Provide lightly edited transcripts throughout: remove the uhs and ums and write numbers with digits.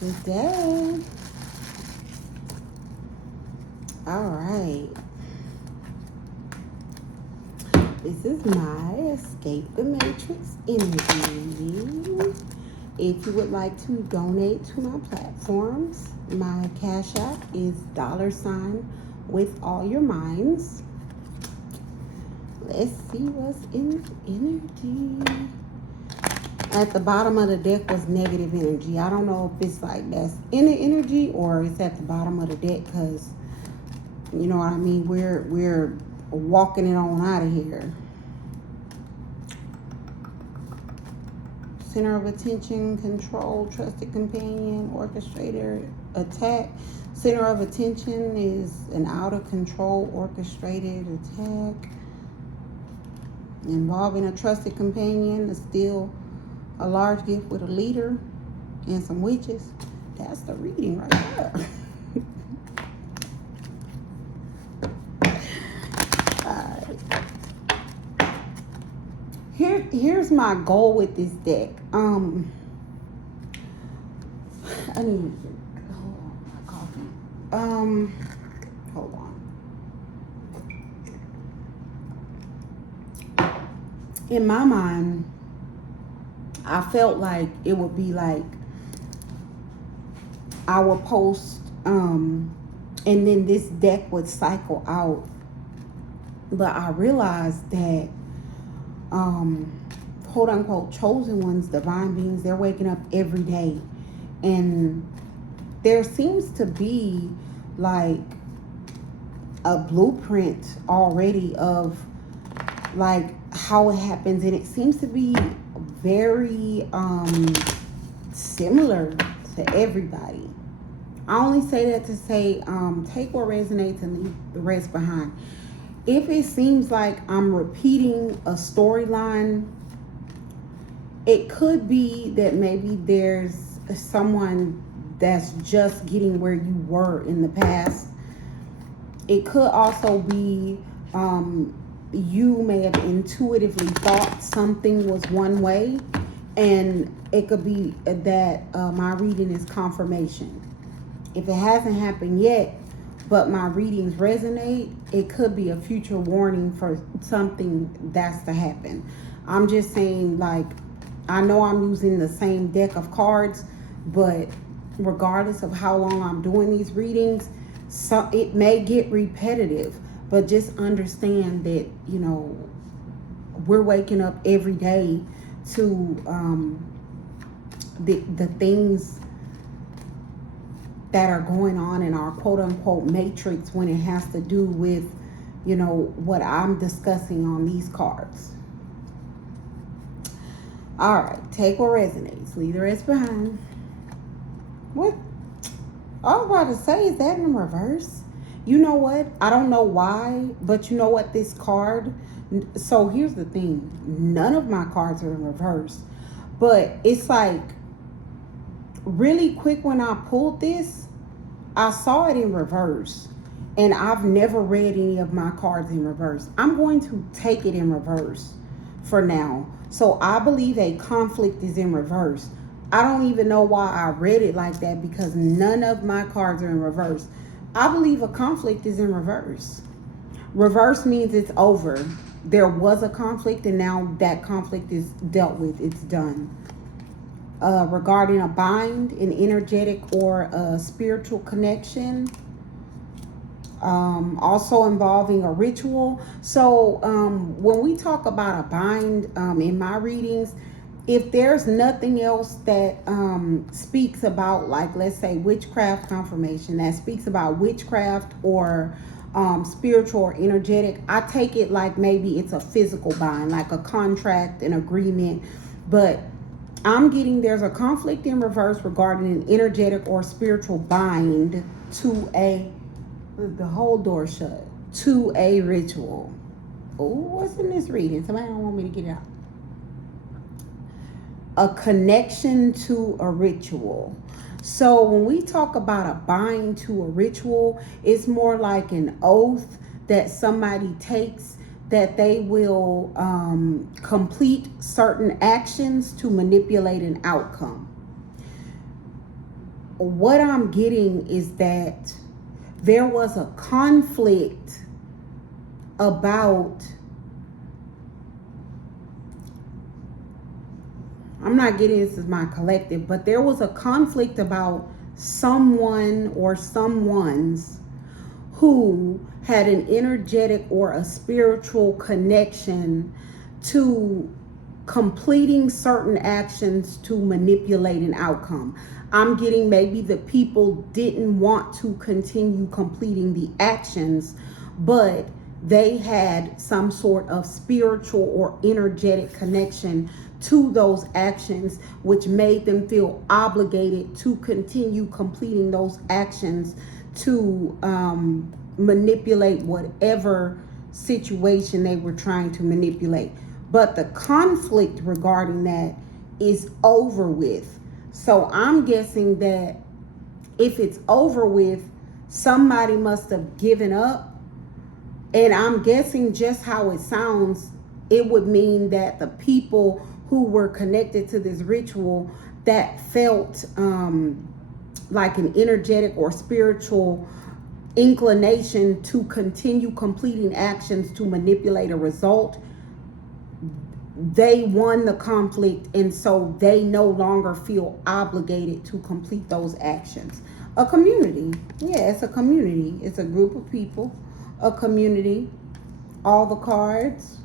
Good day. All right. This is my Escape the Matrix energy. If you would like to donate to my platforms, my Cash App is $ with all your minds. Let's see what's in energy. At the bottom of the deck was negative energy. I don't know if it's like that's inner energy or it's at the bottom of the deck because, you know what I mean, we're walking it on out of here. Center of attention, control, trusted companion, orchestrator, attack. Center of attention is an out of control orchestrated attack involving a trusted companion, still a large gift with a leader and some witches. That's the reading right there. Here's my goal with this deck. I need my coffee. Hold on. In my mind, I felt like it would be like I would post, and then this deck would cycle out. But I realized that quote unquote chosen ones, divine beings, they're waking up every day, and there seems to be like a blueprint already of like how it happens, and it seems to be very similar to everybody. I only say that to say take what resonates and leave the rest behind. If it seems like I'm repeating a storyline, it could be that maybe there's someone that's just getting where you were in the past. It could also be you may have intuitively thought something was one way, and it could be that my reading is confirmation. If it hasn't happened yet, but my readings resonate, it could be a future warning for something that's to happen. I'm just saying, like, I know I'm using the same deck of cards, but regardless of how long I'm doing these readings, it may get repetitive, but just understand that, you know, we're waking up every day to the things that are going on in our quote unquote matrix when it has to do with, you know, what I'm discussing on these cards. All right, take what resonates, leave the rest behind. What I was about to say, is that in reverse? You know what? I don't know why, but you know what? This card. So here's the thing: none of my cards are in reverse, but it's like really quick when I pulled this, I saw it in reverse, and I've never read any of my cards in reverse. I'm going to take it in reverse for now. So I believe a conflict is in reverse. I don't even know why I read it like that because none of my cards are in reverse. I believe a conflict is in reverse. Reverse means it's over. There was a conflict and now that conflict is dealt with. It's done. Regarding a bind, an energetic or a spiritual connection, also involving a ritual. So when we talk about a bind in my readings, if there's nothing else that speaks about, like, let's say witchcraft confirmation, that speaks about witchcraft or spiritual or energetic, I take it like maybe it's a physical bind, like a contract, an agreement. But I'm getting there's a conflict in reverse regarding an energetic or spiritual bind to the whole door shut, to a ritual. Oh, what's in this reading? Somebody don't want me to get it out. A connection to a ritual. So when we talk about a bind to a ritual, it's more like an oath that somebody takes that they will complete certain actions to manipulate an outcome. what I'm getting is that there was a conflict about, I'm not getting this as my collective, but there was a conflict about someone or someone's who had an energetic or a spiritual connection to completing certain actions to manipulate an outcome. I'm getting maybe the people didn't want to continue completing the actions, but they had some sort of spiritual or energetic connection to those actions, which made them feel obligated to continue completing those actions to manipulate whatever situation they were trying to manipulate. But the conflict regarding that is over with. So I'm guessing that if it's over with, somebody must have given up. And I'm guessing just how it sounds, it would mean that the people who were connected to this ritual that felt like an energetic or spiritual inclination to continue completing actions to manipulate a result, they won the conflict, and so they no longer feel obligated to complete those actions. A community. Yeah, it's a community. It's a group of people. A community. All the cards.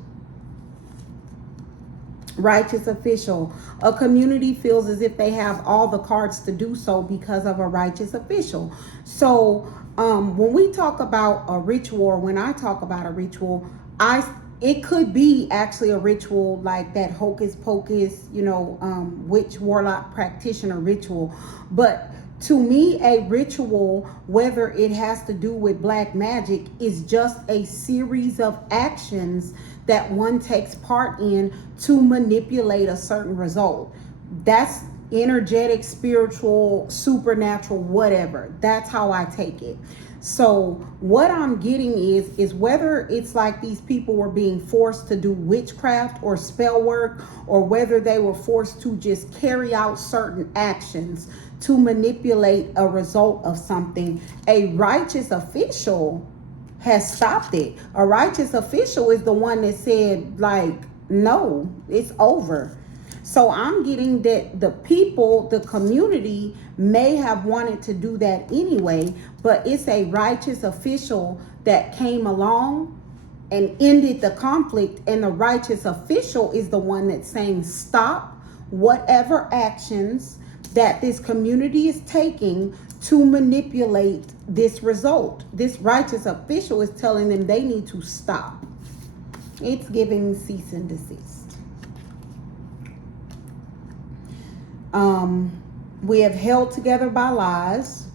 Righteous official. A community feels as if they have all the cards to do so because of a righteous official. So when we talk about a ritual, or when I talk about a ritual, it could be actually a ritual like that hocus pocus, witch, warlock, practitioner ritual. But to me, a ritual, whether it has to do with black magic, is just a series of actions that one takes part in to manipulate a certain result. That's energetic, spiritual, supernatural, whatever. That's how I take it. So what I'm getting is whether it's like these people were being forced to do witchcraft or spell work, or whether they were forced to just carry out certain actions to manipulate a result of something, a righteous official has stopped it. A righteous official is the one that said, like, no, it's over. So I'm getting that the people, the community may have wanted to do that anyway, but it's a righteous official that came along and ended the conflict, and the righteous official is the one that's saying stop whatever actions that this community is taking to manipulate this result. This righteous official is telling them they need to stop. It's giving cease and desist. We have held together by lies.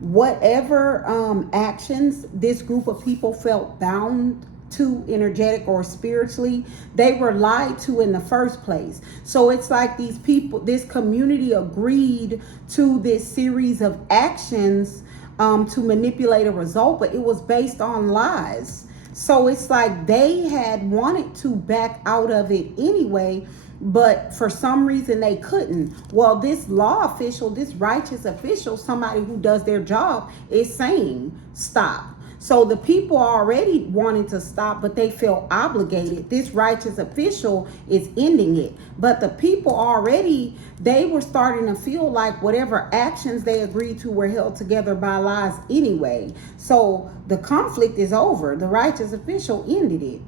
Whatever actions this group of people felt bound to, energetic or spiritually, they were lied to in the first place. So it's like these people, this community agreed to this series of actions to manipulate a result, but it was based on lies. So it's like they had wanted to back out of it anyway, but for some reason they couldn't. Well, this law official, this righteous official, somebody who does their job, is saying stop. So the people already wanted to stop, but they feel obligated. This righteous official is ending it. But the people already, they were starting to feel like whatever actions they agreed to were held together by lies anyway. So the conflict is over. The righteous official ended it.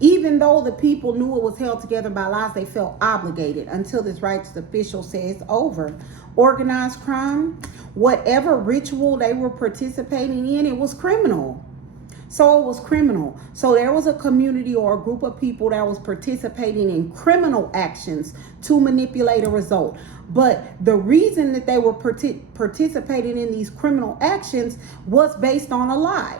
Even though the people knew it was held together by lies, they felt obligated until this righteous official says over. Organized crime, whatever ritual they were participating in, it was criminal. So it was criminal. So there was a community or a group of people that was participating in criminal actions to manipulate a result. But the reason that they were participating in these criminal actions was based on a lie.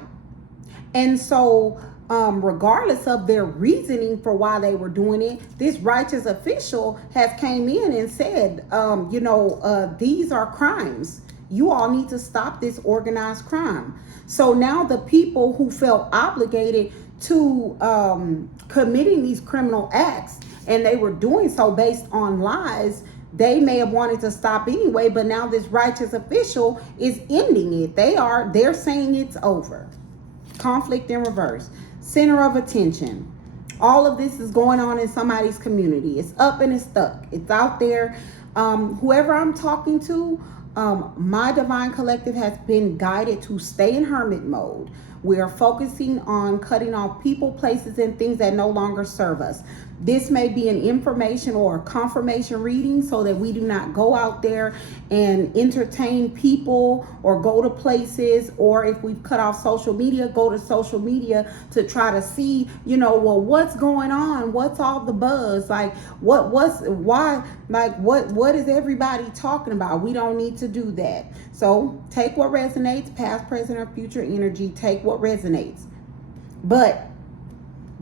And so regardless of their reasoning for why they were doing it, this righteous official has came in and said, these are crimes. You all need to stop this organized crime. So now the people who felt obligated to committing these criminal acts, and they were doing so based on lies, They may have wanted to stop anyway, but now this righteous official is ending it. They're saying it's over. Conflict in reverse. Center of attention. All of this is going on in somebody's community. It's up and it's stuck. It's out there. Whoever I'm talking to, my divine collective has been guided to stay in hermit mode. We are focusing on cutting off people, places, and things that no longer serve us. This may be an information or a confirmation reading so that we do not go out there and entertain people or go to places, or if we've cut off social media, go to social media to try to see, well, what's going on? What's all the buzz? Like, what is everybody talking about? We don't need to do that. So take what resonates, past, present, or future energy. Take what resonates. But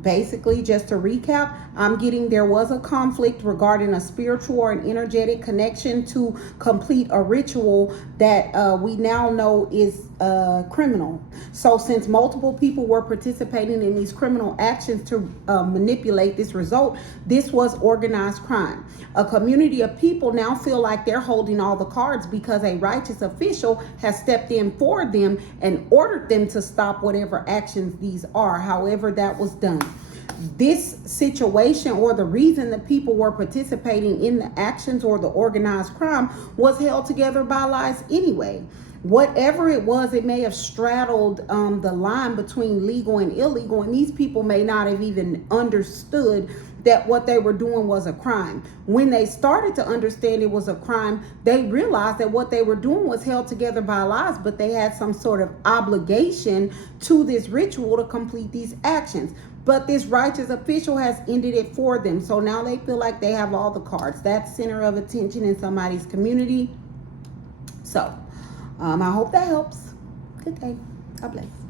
basically, just to recap, I'm getting there was a conflict regarding a spiritual or an energetic connection to complete a ritual that we now know is criminal. So since multiple people were participating in these criminal actions to manipulate this result, this was organized crime. A community of people now feel like they're holding all the cards because a righteous official has stepped in for them and ordered them to stop whatever actions these are, however that was done. This situation, or the reason that people were participating in the actions or the organized crime, was held together by lies anyway. Whatever it was, it may have straddled the line between legal and illegal, and these people may not have even understood that what they were doing was a crime. When they started to understand it was a crime, they realized that what they were doing was held together by lies, but they had some sort of obligation to this ritual to complete these actions. But this righteous official has ended it for them. So now they feel like they have all the cards. That's center of attention in somebody's community. So I hope that helps. Good day. God bless.